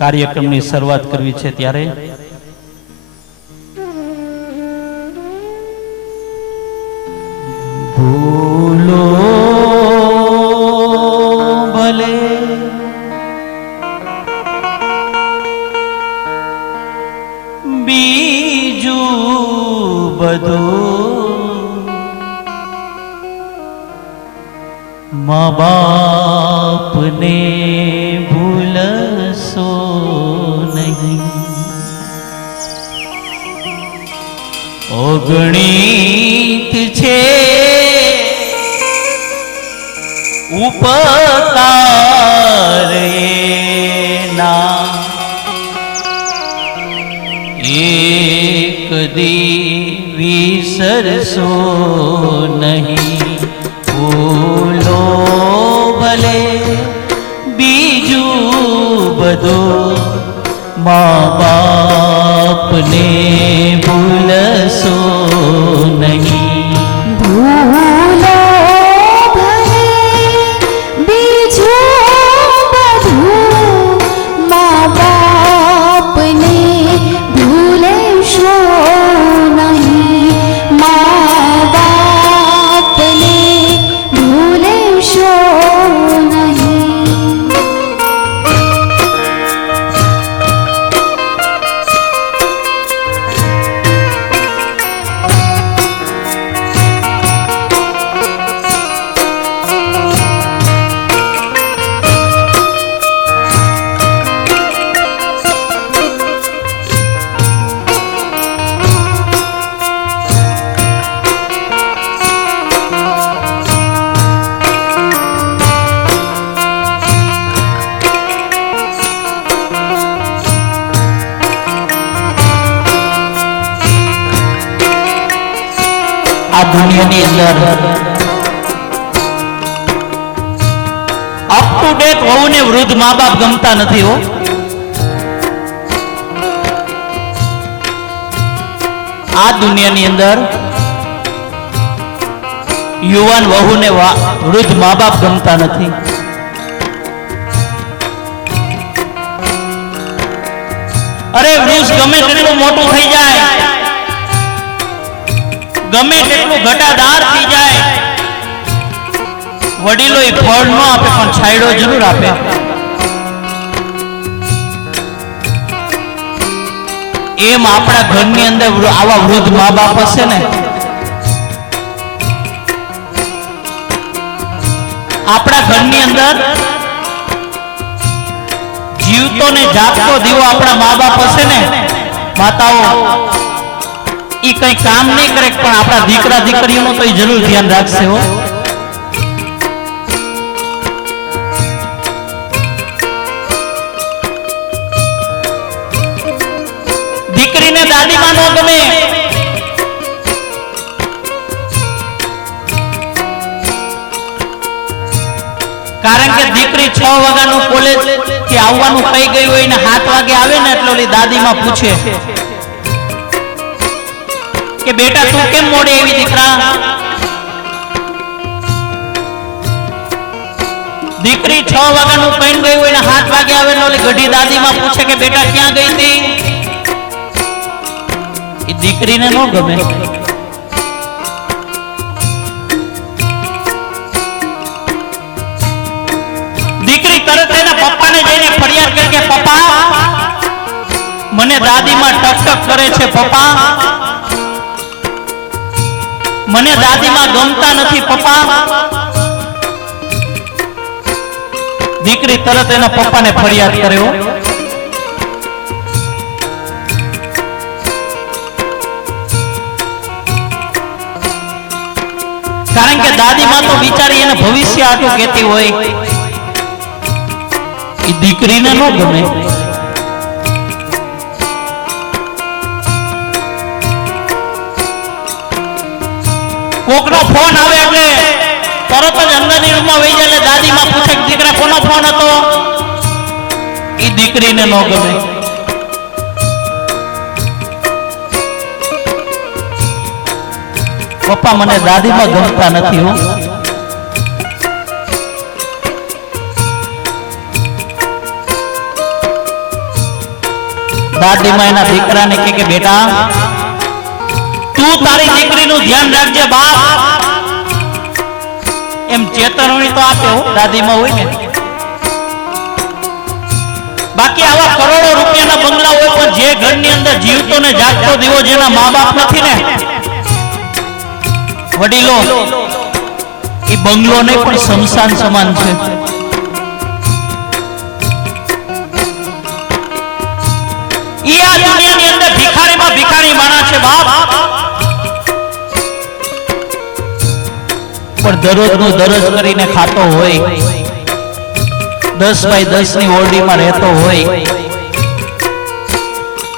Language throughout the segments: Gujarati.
કાર્યક્રમની શરૂઆત કરવી છે ત્યારે ભૂલો ભલે બીજું બધું મા બાપને ભૂલશો નહીં. અગણિત છે ઉપકાર એના, એક દી વિસરશો નહીં. ભૂલો ભલે બીજું બધું મા બાપને ભૂલશો નહીં. ભૂલો ભલે બીજું બધું મા બાપને ભૂલશો નહીં. મા બાપને ભૂલશો નહીં. આ દુનિયાની અંદર અપ ટુ ડેટ વહુને વૃદ્ધ મા બાપ ગમતા નથી હો. આ દુનિયાની અંદર યુવાન વહુને વૃદ્ધ મા બાપ ગમતા નથી. અરે વૃક્ષ ગમે તેટલું મોટું થઈ જાય, ગમે તેટલું ઘટાદાર થઈ જાય, વડીલો એ ફળ ન આપે પણ છાંયડો જરૂર આપે. એમ આપણા ઘરની અંદર આવા વૃદ્ધ મા બાપ હશે ને, આપણા ઘરની અંદર જીવતો ને જાગતો દીવો આપણા મા બાપ હશે ને, માતાઓ ઈ કઈ કામ નહીં કરે પણ આપણા દીકરા દીકરીઓનું તો જરૂર ધ્યાન રાખશે હો. દીકરીને દાદીમાં ન ગમે, કારણ કે દીકરી 6 વાગ્યાનું કોલેજ કે આવવાનું કહી ગયું હોય ને 7 વાગે આવે ને એટલે ઓલી દાદીમાં પૂછે કે બેટા તું કેમ મોડે આવી દીકરા. દીકરી 6 વાગ્યાનું કઈ ગઈ હોય ને 7 વાગે આવે ને ઓલી ગઢી દાદીમાં પૂછે કે બેટા ક્યાં ગઈ હતી. એ દીકરીને ન ગમે. દીકરી તરત એના પપ્પાને જઈને ફરિયાદ કરે કે પપ્પા મને દાદીમાં ટક કરે છે, પપ્પા મને દાદીમાં ગમતા નથી પપ્પા. દીકરી તરત એના પપ્પાને ફરિયાદ કર્યો. કારણ કે દાદીમાં તો બિચારી એને ભવિષ્ય આટલું કહેતી હોય, એ દીકરીને ન ગમે. કોકનો ફોન આવે એટલે તરત જ અંદરની રૂમમાં વહી જાય. એટલે દાદીમાં પૂછે કે દીકરા કોનો ફોન હતો. એ દીકરીને ન ગમે. પપ્પા મને દાદીમાં ગમતા નથી હો. દાદીમાં એના દીકરાને કે બેટા તું તારી દીકરીનું ધ્યાન રાખજે બાપ, એમ ચેતવણી તો આપે હો દાદીમાં હોય ને. બાકી આવા કરોડો રૂપિયાના બંગલા હોય પણ જે ઘરની અંદર જીવતો ને જાગતો દીવો જેના મા બાપ નથી ને વડીલો, એ બંગલો નહીં પણ શમશાન સમાન છે. ઈ આ દુનિયાની અંદર ભિખારીમાં ભિખારી માણસ છે બાપ, પણ દરરોજનું દરરોજ કરીને ખાતો હોય, 10 બાય 10 ની ઓરડીમાં રહેતો હોય,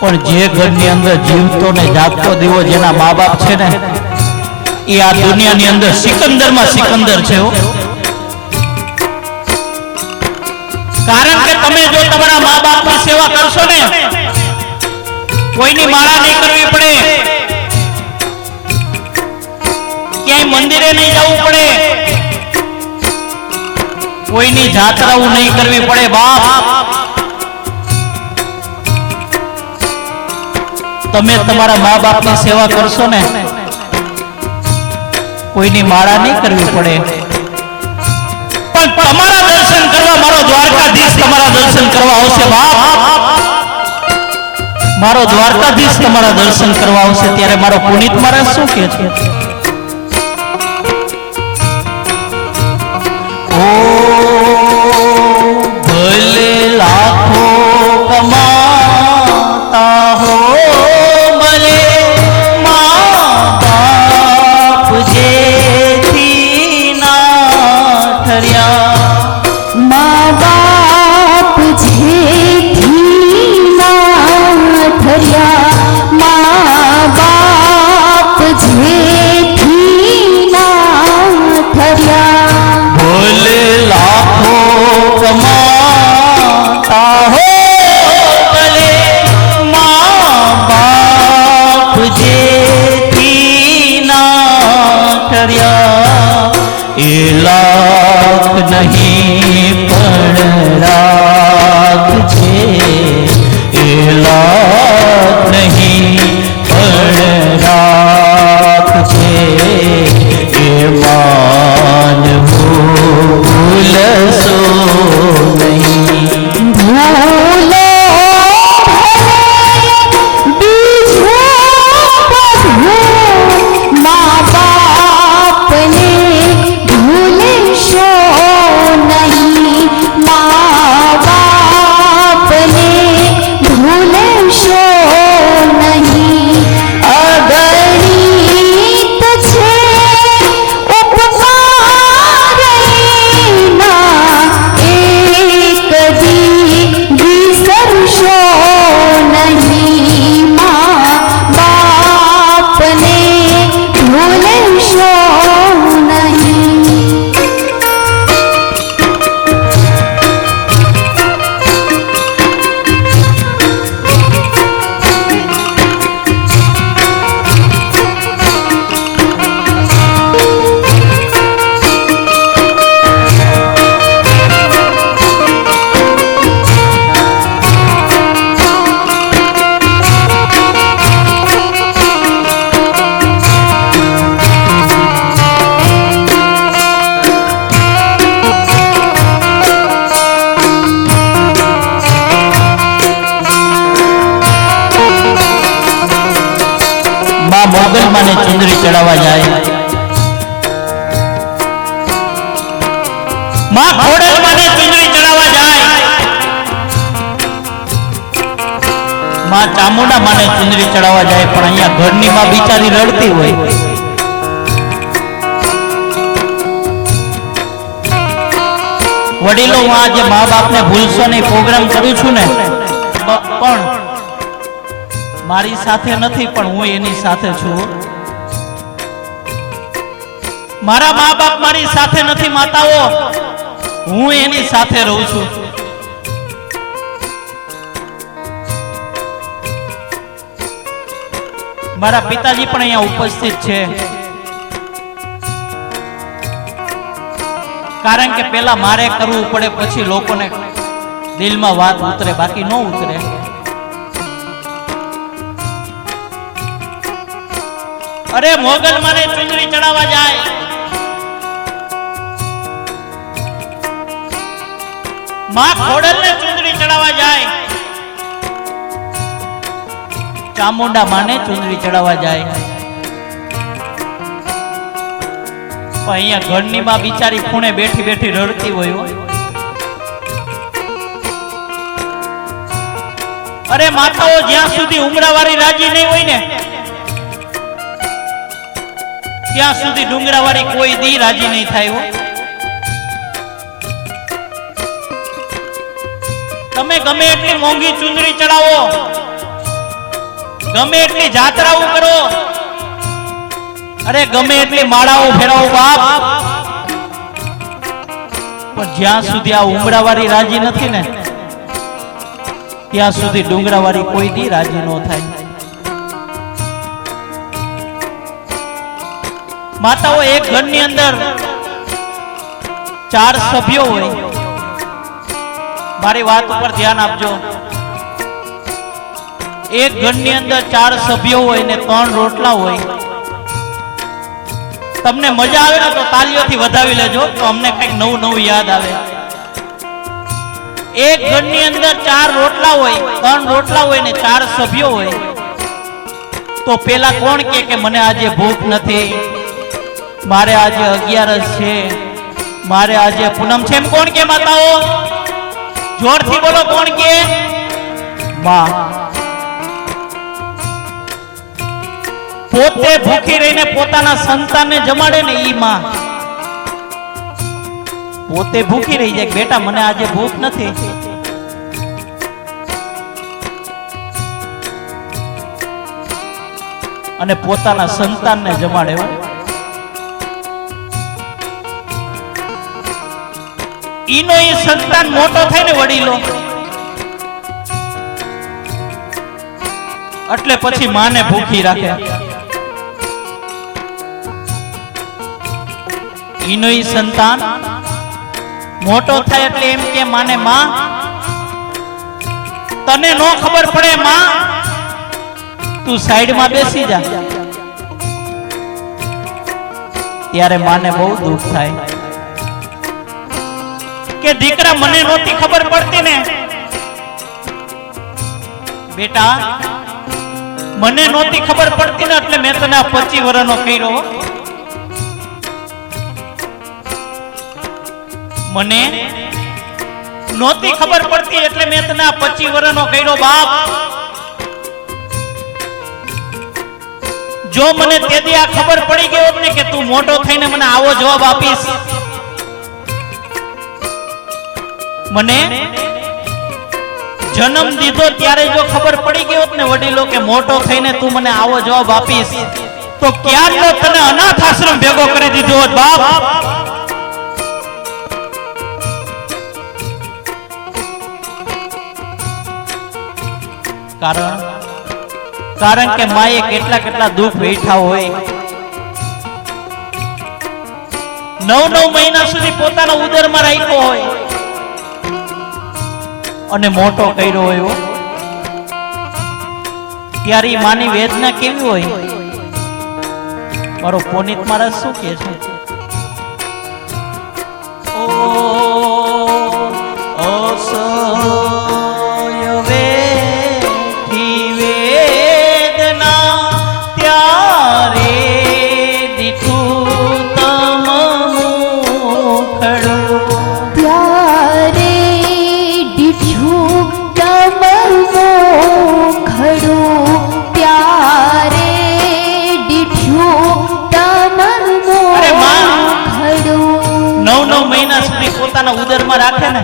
પણ જે ઘરની અંદર જીવતો ને જાગતો દીવો જેના મા બાપ છે ને એ આ દુનિયાની અંદર સિકંદરમાં સિકંદર છે. કારણ કે તમે જો તમારા મા બાપની સેવા કરશો ને, કોઈની માળા નહીં કરવી પડે, ક્યાંય મંદિરે નહીં જવું પડે, કોઈની જાત્રાઓ નહીં કરવી પડે બાપ. તમે તમારા મા બાપની સેવા કરશો ને, કોઈની માળા નહીં કરવી પડે, પણ તમારા દર્શન કરવા મારો દ્વારકાધીશ તમારા દર્શન કરવા આવશે બાપ. મારો દ્વારકાધીશ તમારા દર્શન કરવા આવશે ત્યારે મારો પુનિત મહારાજ શું કહે છે? ઓ ભલે લાખો કમાતા હો, ભલે મા બાપ જેથી ના ઠર્યા, મા બાપ જેથી ના ઠર્યા, મા બાપ જેથી ના ઠર્યા. ભલે લાખો કમાતા હો, ભલે મા બાપ જેથી ના ઠર્યા, એ લાખ નહીં પણ રાખ છે, એ લાખ નહીં પણ રાખ છે, એ માનવું ભૂલશો નહીં. ભૂલો બીજું બધું મા બાપને ભૂલશો નહીં, મા બાપને ભૂલશો નહીં. અગણિત છે ઉપકાર એના, એક દી વિસરશો નહીં, મા બાપને ભૂલશો નહીં. માં મોગલ માને ચુંદડી ચડાવવા જાય, માં ખોડલ માને ચુંદડી ચડાવવા જાય, માં ચામુંડા માને ચુંદડી ચડાવવા જાય, પણ અહીંયા ઘરની માં બિચારી રડતી હોય. વડીલો, હું આજે મા બાપને ભૂલશો નહીં પ્રોગ્રામ કરું છું ને, પણ મારી સાથે નથી, પણ હું એની સાથે છું. મારા મા બાપ મારી સાથે નથી માતાઓ, હું એની સાથે રહું છું. મારા પિતાજી પણ અહીંયા ઉપસ્થિત છે, કારણ કે પેલા મારે કરવું પડે, પછી લોકોને દિલમાં વાત ઉતરે, બાકી ન ઉતરે. અરે મોગલ માને ચુંદડી ચડાવવા જાય, માં ખોડલ ને ચુંદડી ચડાવવા જાય, ચામુંડા માને ચુંદડી ચડાવવા જાય. પણ અહીંયા ઘરની માં બિચારી ખૂણે બેઠી બેઠી રડતી હોય. અરે માતાઓ જ્યાં સુધી ઉમરાવાળી રાજી નહીં હોય ને ત્યાં સુધી ડુંગરાવાળી કોઈ દી રાજી નહીં થાય. તમે ગમે એટલી મોંઘી ચુંદડી ચડાવો, ગમે એટલી જાત્રાઓ કરો, અરે ગમે એટલી માળાઓ ફેરવો બાપ, પણ જ્યાં સુધી આ ઉમરાવાળી રાજી નથી ને ત્યાં સુધી ડુંગરાવાળી કોઈ દી રાજી ન થાય. માતાઓ એક ઘરની અંદર 4 સભ્યો હોય. મારી વાત ઉપર ધ્યાન આપજો. એક ઘરની અંદર 4 સભ્યો હોય ને 3 રોટલા હોય. તમને મજા આવે ને તો તાલીઓથી વધાવી લેજો, તો અમને કંઈક નવું નવું યાદ આવે. એક ઘરની અંદર 4 રોટલા હોય, 3 રોટલા હોય ને 4 સભ્યો હોય, તો પેલા કોણ કે મને આજે ભૂખ નથી, મારે આજે 11 છે, મારે આજે પૂનમ છે, એમ કોણ કે માતાઓ? જોરથી બોલો, કોણ કે? માં. પોતે ભૂખી રહીને પોતાના સંતાનને જમાડે ને ઈ માં. પોતે ભૂખી રહી જાય, બેટા મને આજે ભૂખ નથી, અને પોતાના સંતાનને જમાડે. ઈનો ઈ સંતાન મોટો થાય ને વડીલો, એટલે પછી માને ભૂખી રાખે. ઈનો ઈ સંતાન મોટો થાય એટલે એમ કે માને માં તને નો ખબર પડે માં, તું સાઈડમાં બેસી જા. ત્યારે માને બહુ દુઃખ થાય કે દીકરા મને નહોતી ખબર પડતી ને, બેટા મને નહોતી ખબર પડતી ને એટલે મેં તને આ 25 વર્ષનો કર્યો. મને નહોતી ખબર પડતી એટલે મેં તને આ 25 વર્ષનો કર્યો બાપ. જો મને તેથી આ ખબર પડી ગઈ હોત ને કે તું મોટો થઈને મને આવો જવાબ આપીશ, મને જન્મ દીધો ત્યારે જો ખબર પડી ગઈ હોત ને વડીલો કે મોટો થઈને તું મને આવો જવાબ આપીશ, તો ક્યારનો તને અનાથ આશ્રમ ભેગો કરી દીધો હોત બાપ. કારણ કે માએ કેટલા કેટલા દુઃખ વેઠા હોય. 9 મહિના સુધી પોતાના ઉદરમાં રાખ્યો હોય અને મોટો કર્યો હોય. ત્યારે માની વેદના કેવી હોય? મારો પુનિત મહારાજ શું કહે છે? ઉદરમાં રાખે ને,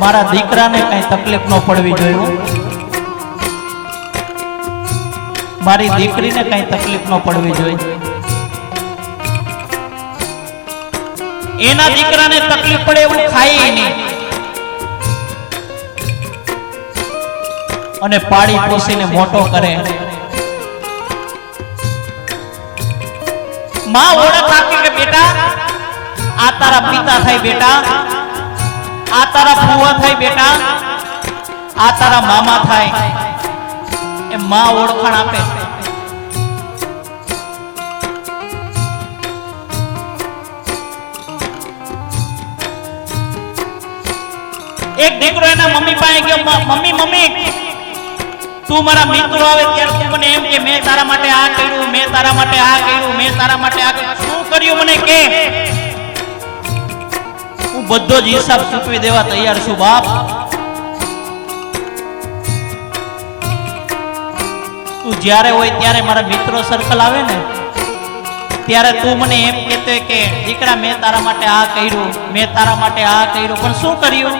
મારા દીકરાને કઈ તકલીફ ન પડવી જોઈએ, મારી દીકરીને કઈ તકલીફ ન પડવી જોઈએ. એના દીકરાને તકલીફ પડે એવું ખાય નહીં, અને પાડી પોસીને મોટો કરે. માં ઓળખ આપી કે બેટા આ તારા પિતા થાય, બેટા આ તારા ફુવા થાય, બેટા આ તારા મામા થાય. એ માં ઓળખાણ આપે. એક દીકરો એના મમ્મી પાસે ગયો, મમ્મી મમ્મી તું મારા મિત્રો આવે ત્યારે તું મને એમ કે મેં તારા માટે આ કર્યું, મેં તારા માટે આ કર્યું, મેં તારા માટે આ કર્યું. શું કર્યું મને કે? હું બધો જ હિસાબ ચૂકવી દેવા તૈયાર છું બાપ. તું જ્યારે હોય ત્યારે મારા મિત્રો સર્કલ આવે ને ત્યારે તું મને એમ કહેતો કે દીકરા મેં તારા માટે આ કર્યું, મેં તારા માટે આ કર્યું, પણ શું કર્યું?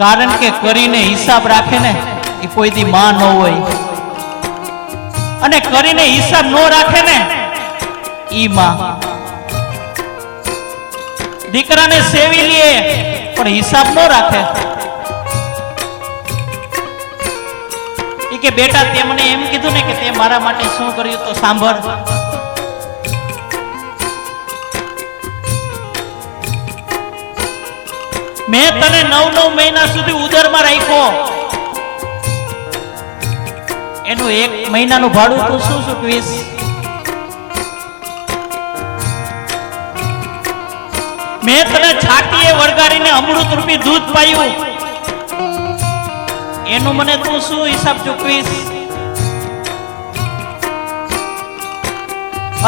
કારણ કે કરીને હિસાબ રાખે ને એ કોઈ દી માં ન હોય, અને કરીને હિસાબ ન રાખે ને ઈ માં. દીકરાને સેવી લે પણ હિસાબ ન રાખે. ઈ કે બેટા તે મને એમ કીધું ને કે તે મારા માટે શું કર્યું, તો સાંભળ. મેં તને 9 મહિના સુધી ઉદરમાં રાખ્યો, એનું 1 મહિનાનું ભાડું તું શું ચૂકવીશ? મેં તને છાતીએ વળગાડીને અમૃત રૂપી દૂધ પાયું, એનું મને તું શું હિસાબ ચૂકવીશ?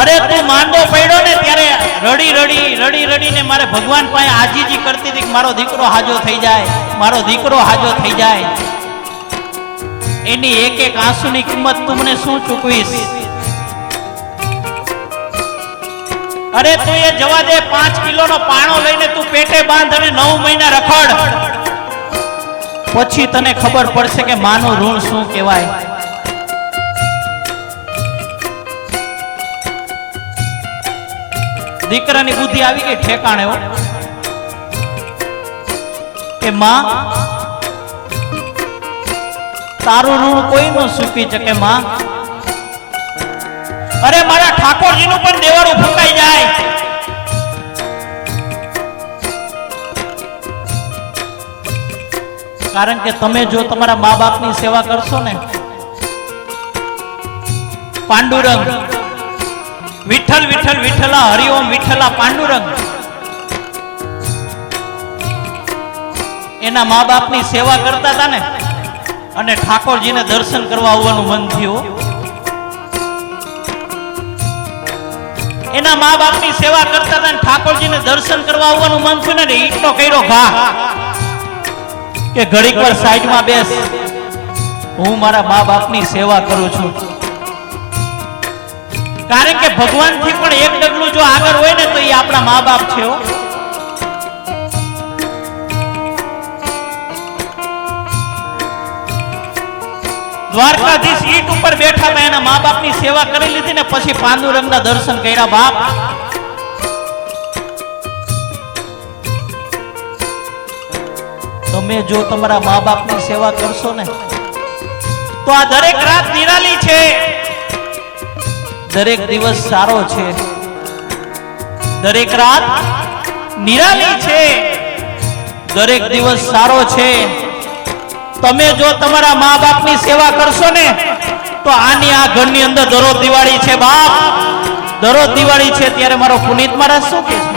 અરે તું માંદો પડ્યો ને ત્યારે રડી રડીને મારે ભગવાન પાસે આજીજી કરતી હતી કે મારો દીકરો હાજો થઈ જાય, મારો દીકરો હાજો થઈ જાય. એની એક એક આંસુની કિંમત તું મને શું ચૂકવીશ? અરે તું એ જવા દે, 5 કિલોનો પાણો લઈને તું પેટે બાંધ અને 9 મહિના રખડ, પછી તને ખબર પડશે કે માનું ઋણ શું કહેવાય. દીકરાની બુદ્ધિ આવી ગઈ ઠેકાણે હો કે માં તારું ઋણ કોઈ ન ચૂકવી શકે માં. અરે મારા ઠાકોરજીનું પણ દેવાળું ફૂંકાઈ જાય. કારણ કે તમે જો તમારા મા બાપની સેવા કરશો ને, પાંડુરંગ વિઠ્ઠલ વિઠ્ઠલ વિઠ્ઠલા હરિઓમ વિઠ્ઠલા પાંડુરંગ, એના મા બાપની સેવા કરતા હતા ને અને ઠાકોરજીને દર્શન કરવા આવવાનું મન થયું. એના મા બાપની સેવા કરતા હતા ને ઠાકોરજીને દર્શન કરવા આવવાનું મન થયું ને ઈટનો કર્યો ઘા કે ઘડીક વાર સાઈડમાં બેસ, હું મારા મા બાપની સેવા કરું છું. કારણ કે ભગવાન થી પણ એક ડગલું જો આગળ હોય ને તો એ આપણા મા બાપ છે. દ્વારકાધીશ ઈટ ઉપર બેઠા હતા, એના મા બાપની સેવા કરી લીધી ને પછી પાંડુરંગના દર્શન કર્યા. બાપ તમે જો તમારા મા બાપની સેવા કરશો ને તો આ દરેક રાત નિરાલી છે, દરેક દિવસ સારો છે, દરેક રાત નિરાલી છે, દરેક દિવસ સારો છે. તમે જો તમારા મા બાપની સેવા કરશો ને તો આની આ ઘરની અંદર દરરોજ દિવાળી છે બાપ, દરરોજ દિવાળી છે. ત્યારે મારો પુનિત મહારાજ શું કહે છે?